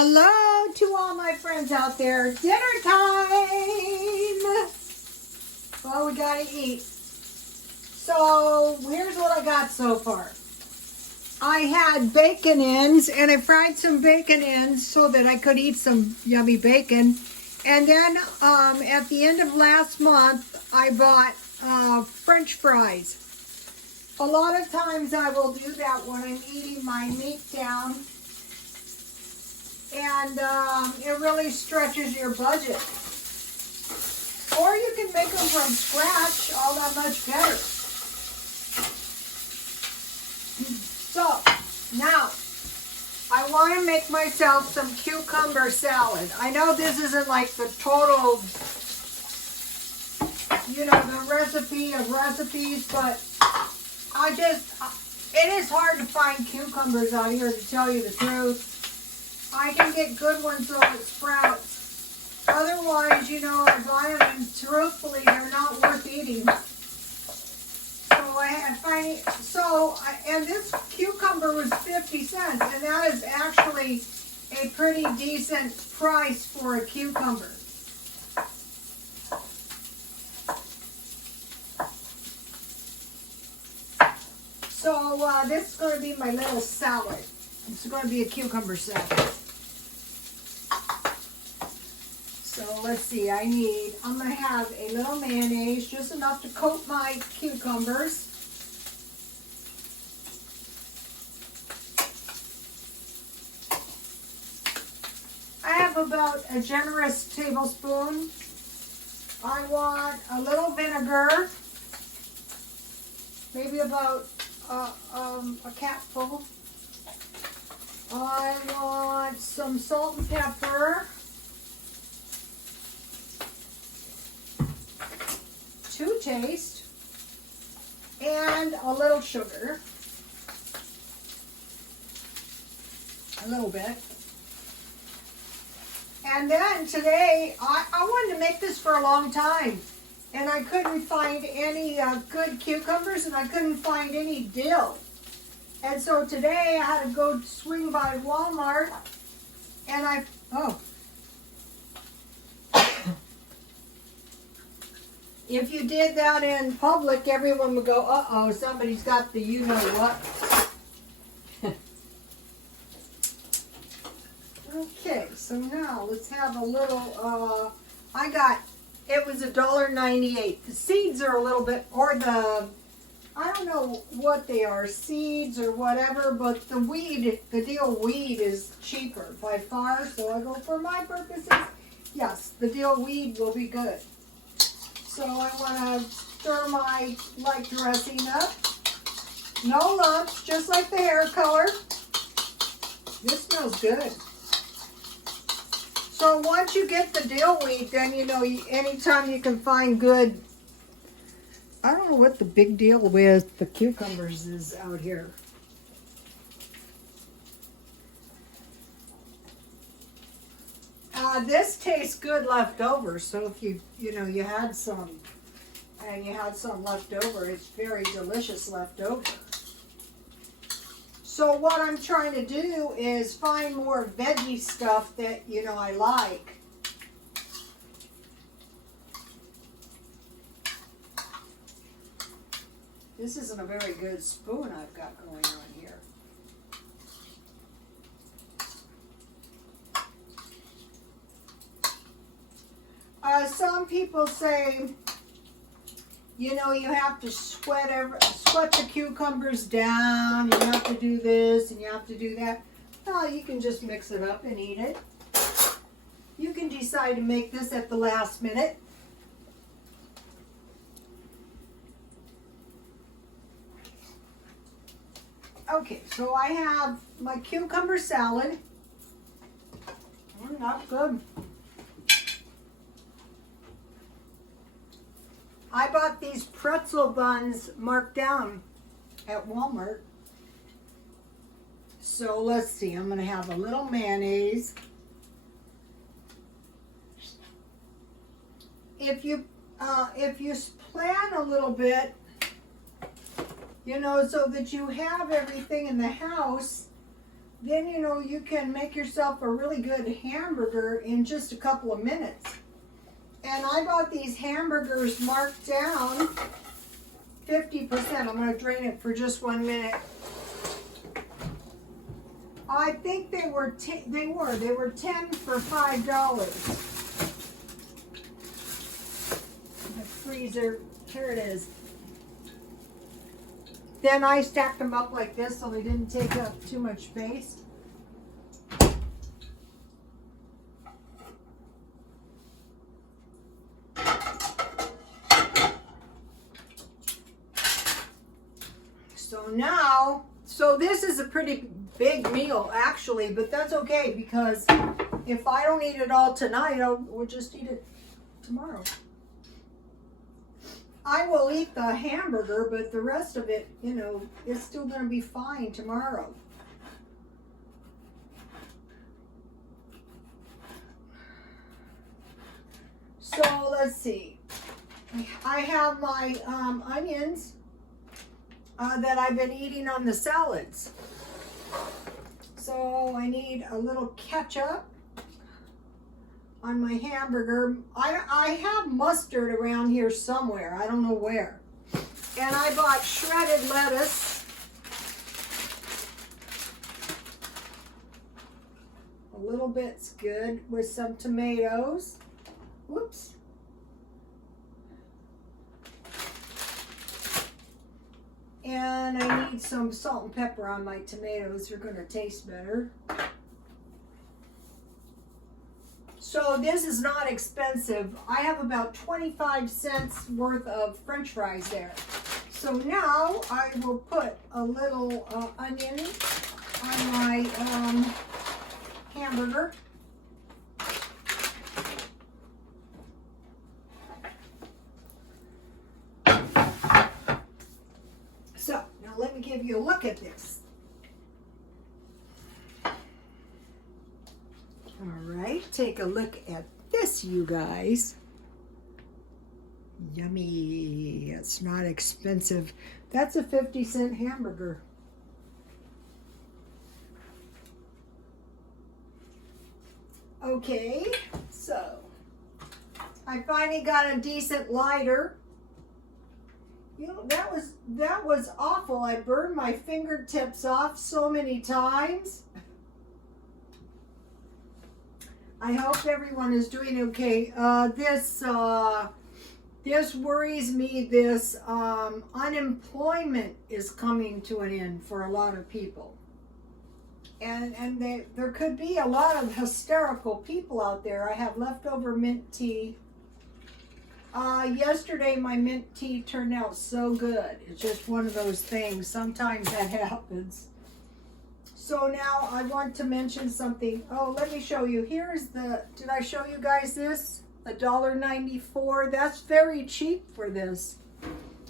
Hello to all my friends out there. Dinner time. Well, we gotta eat. So here's what I got so far. I had bacon ends and I fried some bacon ends so that I could eat some yummy bacon. And then at the end of last month, I bought French fries. A lot of times I will do that when I'm eating my meat down. And it really stretches your budget. Or you can make them from scratch, all that much better. So, now, I want to make myself some cucumber salad. I know this isn't like the total, the recipe of recipes, but it is hard to find cucumbers out here, to tell you the truth. I can get good ones though at Sprouts. Otherwise, I buy them and truthfully, they're not worth eating. And this cucumber was 50 cents, and that is actually a pretty decent price for a cucumber. So this is going to be my little salad. It's going to be a cucumber salad. So let's see, I'm going to have a little mayonnaise, just enough to coat my cucumbers. I have about a generous tablespoon. I want a little vinegar, maybe about a capful. I want some salt and pepper, to taste, and a little sugar, a little bit. And then today, I wanted to make this for a long time, and I couldn't find any good cucumbers, and I couldn't find any dill. And so today I had to go swing by Walmart, and if you did that in public, everyone would go, uh-oh, somebody's got the you-know-what. Okay, so now let's have a little, it was $1.98. The seeds are a little bit, I don't know what they are, seeds or whatever, but the dill weed is cheaper by far, so I go for my purposes. Yes, the dill weed will be good. So I want to stir my light dressing up. No lumps, just like the hair color. This smells good. So once you get the dill weed, then anytime you can find good, I don't know what the big deal with the cucumbers is out here. This tastes good left over, so if you had some and you had some left over, it's very delicious left over. So what I'm trying to do is find more veggie stuff that I like. This isn't a very good spoon I've got going on here. Some people say, you have to sweat the cucumbers down, you have to do this, and you have to do that. Well, you can just mix it up and eat it. You can decide to make this at the last minute. Okay, so I have my cucumber salad. Not good. I bought these pretzel buns marked down at Walmart. So let's see, I'm going to have a little mayonnaise. If you plan a little bit, so that you have everything in the house, then you know you can make yourself a really good hamburger in just a couple of minutes. And I got these hamburgers marked down 50%. I'm going to drain it for just 1 minute. I think they were 10 for $5. The freezer, here it is. Then I stacked them up like this so they didn't take up too much space. So this is a pretty big meal actually, but that's okay because if I don't eat it all tonight, we'll just eat it tomorrow. I will eat the hamburger, but the rest of it, you know, is still going to be fine tomorrow. So let's see. I have my onions that I've been eating on the salads. So I need a little ketchup on my hamburger. I have mustard around here somewhere. I don't know where. And I bought shredded lettuce. A little bit's good with some tomatoes. Whoops. And I need some salt and pepper on my tomatoes. They're going to taste better. So this is not expensive. I have about 25 cents worth of French fries there. So now I will put a little onion on my hamburger. So now let me give you a look at this. All right, take a look at this, you guys. Yummy. It's not expensive. That's a 50-cent hamburger. Okay, so I finally got a decent lighter. You know, that was awful. I burned my fingertips off so many times. I hope everyone is doing okay. This worries me. This unemployment is coming to an end for a lot of people. And there could be a lot of hysterical people out there. I have leftover mint tea. Yesterday my mint tea turned out so good. It's just one of those things. Sometimes that happens. So now I want to mention something. Oh, let me show you. Here's did I show you guys this? $1.94. That's very cheap for this.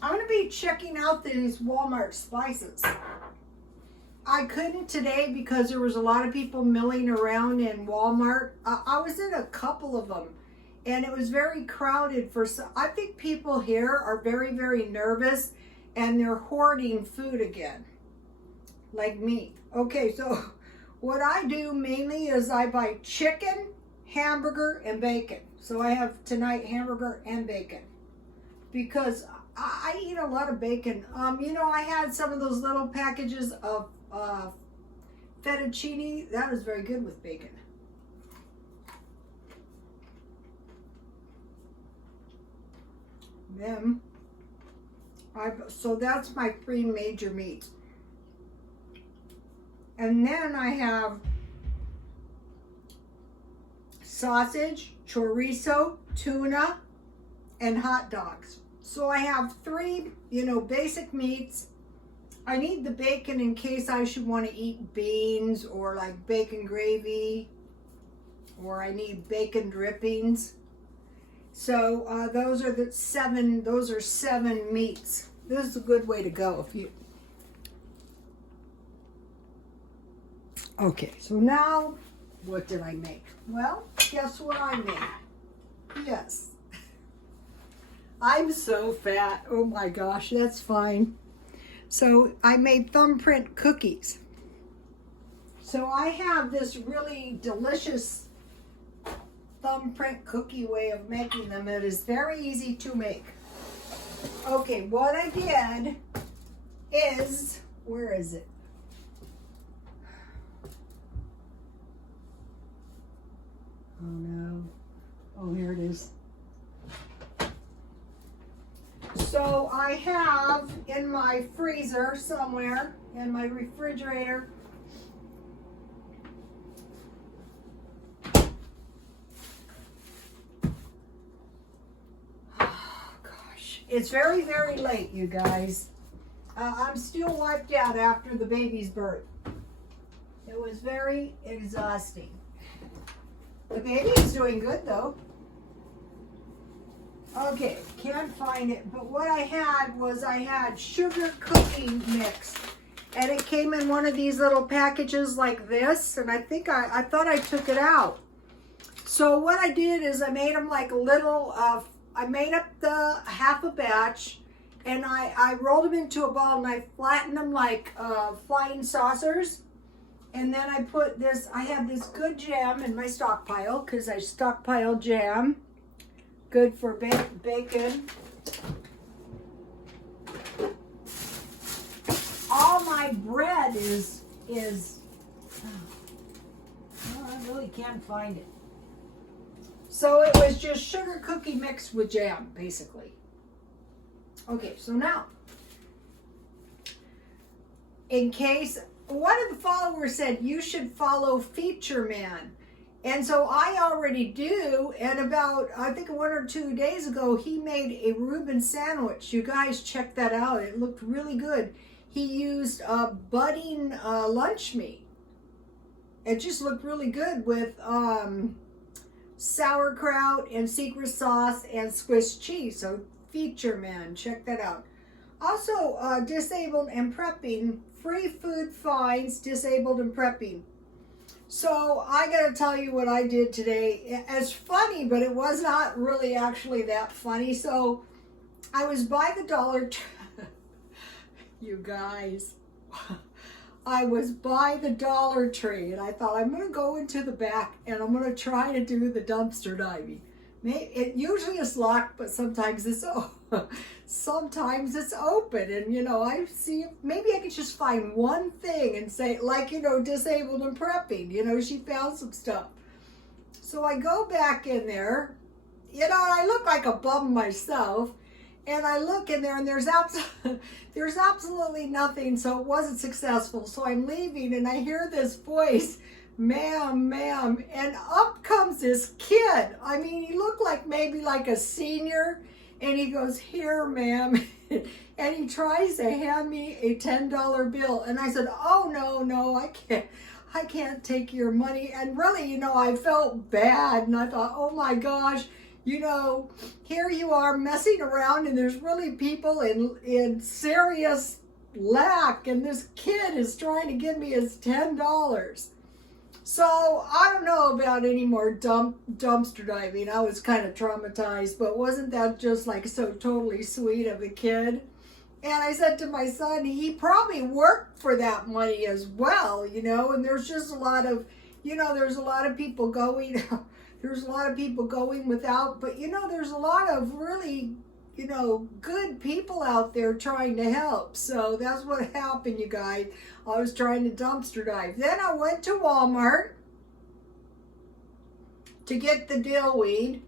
I'm going to be checking out these Walmart spices. I couldn't today because there was a lot of people milling around in Walmart. I was in a couple of them and it was very crowded I think people here are very, very nervous and they're hoarding food again, like me. Okay, so what I do mainly is I buy chicken, hamburger, and bacon. So I have tonight hamburger and bacon because I eat a lot of bacon. You know, I had some of those little packages of fettuccine. That is very good with bacon. Then, so that's my 3 major meats. And then I have sausage, chorizo, tuna, and hot dogs. So I have 3, you know, basic meats. I need the bacon in case I should want to eat beans or like bacon gravy, or I need bacon drippings. So those are 7 meats. This is a good way to go if you. Okay, so now what did I make? Well, guess what I made? Yes. I'm so fat. Oh my gosh, that's fine. So I made thumbprint cookies. So I have this really delicious thumbprint cookie way of making them. It is very easy to make. Okay, what I did is, where is it? Oh no. Oh, here it is. So I have in my freezer somewhere, in my refrigerator, it's very, very late, you guys. I'm still wiped out after the baby's birth. It was very exhausting. The baby is doing good, though. Okay, can't find it. But what I had was I had sugar cookie mix. And it came in one of these little packages like this. And I think I thought I took it out. So what I did is I made them like little... I made up the half a batch, and I rolled them into a ball, and I flattened them like flying saucers. And then I put this, I had this good jam in my stockpile, because I stockpile jam. Good for bacon. All my bread is oh, I really can't find it. So it was just sugar cookie mixed with jam, basically. Okay, so now, in case, one of the followers said you should follow Feature Man. And so I already do, and about, I think 1 or 2 days ago, he made a Reuben sandwich. You guys check that out. It looked really good. He used budding lunch meat. It just looked really good with sauerkraut and secret sauce and Swiss cheese. So Feature Man, check that out. Also, disabled and prepping, free food finds, disabled and prepping. So I gotta tell you what I did today. It's funny, but it was not really actually that funny. So I was by the Dollar Tree. You guys, I was by the Dollar Tree, and I thought I'm going to go into the back and I'm going to try to do the dumpster diving. It usually is locked, but sometimes it's open. And you know, I see maybe I could just find one thing and say, like, you know, disabled and prepping. You know, she found some stuff. So I go back in there. You know, and I look like a bum myself. And I look in there, and there's absolutely nothing, so it wasn't successful. So I'm leaving, and I hear this voice, ma'am, ma'am, and up comes this kid. I mean, he looked like maybe like a senior, and he goes, here, ma'am, and he tries to hand me a $10 bill. And I said, oh, no, I can't take your money. And really, you know, I felt bad, and I thought, oh my gosh. You know, here you are messing around, and there's really people in serious lack, and this kid is trying to give me his $10. So I don't know about any more dumpster diving. I was kind of traumatized, but wasn't that just like so totally sweet of a kid? And I said to my son, he probably worked for that money as well, you know, and there's just a lot of, you know, there's a lot of people going... There's a lot of people going without, but you know, there's a lot of really, you know, good people out there trying to help. So that's what happened, you guys. I was trying to dumpster dive. Then I went to Walmart to get the dill weed.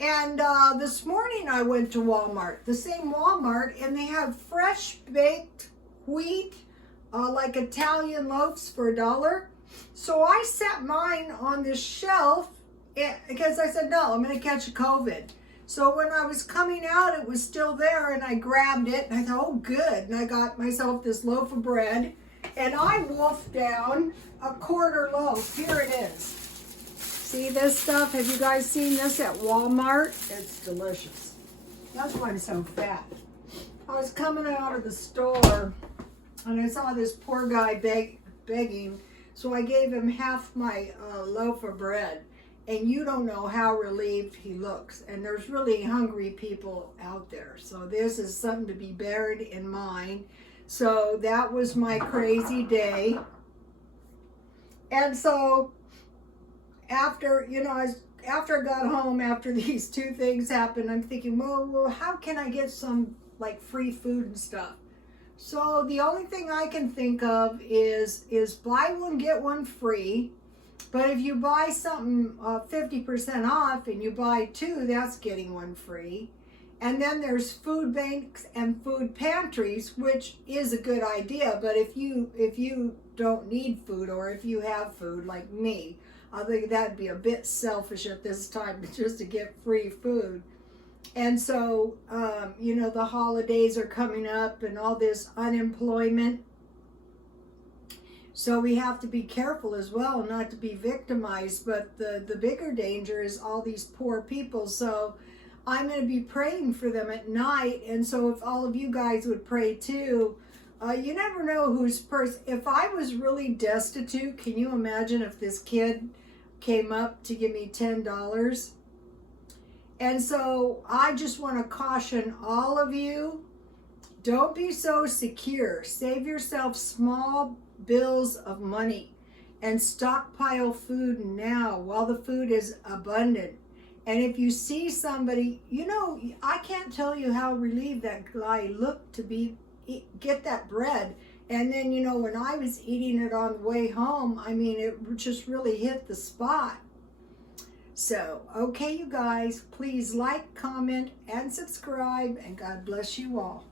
And this morning I went to Walmart, the same Walmart, and they have fresh baked wheat, like Italian loaves for $1. So I set mine on this shelf. Because I said, no, I'm going to catch a COVID. So when I was coming out, it was still there, and I grabbed it, and I thought, oh, good. And I got myself this loaf of bread, and I wolfed down a quarter loaf. Here it is. See this stuff? Have you guys seen this at Walmart? It's delicious. That's why I'm so fat. I was coming out of the store, and I saw this poor guy begging, so I gave him half my loaf of bread. And you don't know how relieved he looks. And there's really hungry people out there. So this is something to be buried in mind. So that was my crazy day. And so after, after I got home, after these two things happened, I'm thinking, well, how can I get some like free food and stuff? So the only thing I can think of is buy one, get one free. But if you buy something 50% off and you buy two, that's getting one free. And then there's food banks and food pantries, which is a good idea. But if you don't need food, or if you have food like me, I think that'd be a bit selfish at this time just to get free food. And so, the holidays are coming up and all this unemployment. So we have to be careful as well not to be victimized. But the bigger danger is all these poor people. So I'm going to be praying for them at night. And so if all of you guys would pray too, you never know whose purse. If I was really destitute, can you imagine if this kid came up to give me $10? And so I just want to caution all of you, don't be so secure. Save yourself small bills of money and stockpile food now while the food is abundant. And if you see somebody, I can't tell you how relieved that guy looked to get that bread. And then, when I was eating it on the way home, it just really hit the spot. So, okay, you guys, please like, comment, and subscribe, and God bless you all.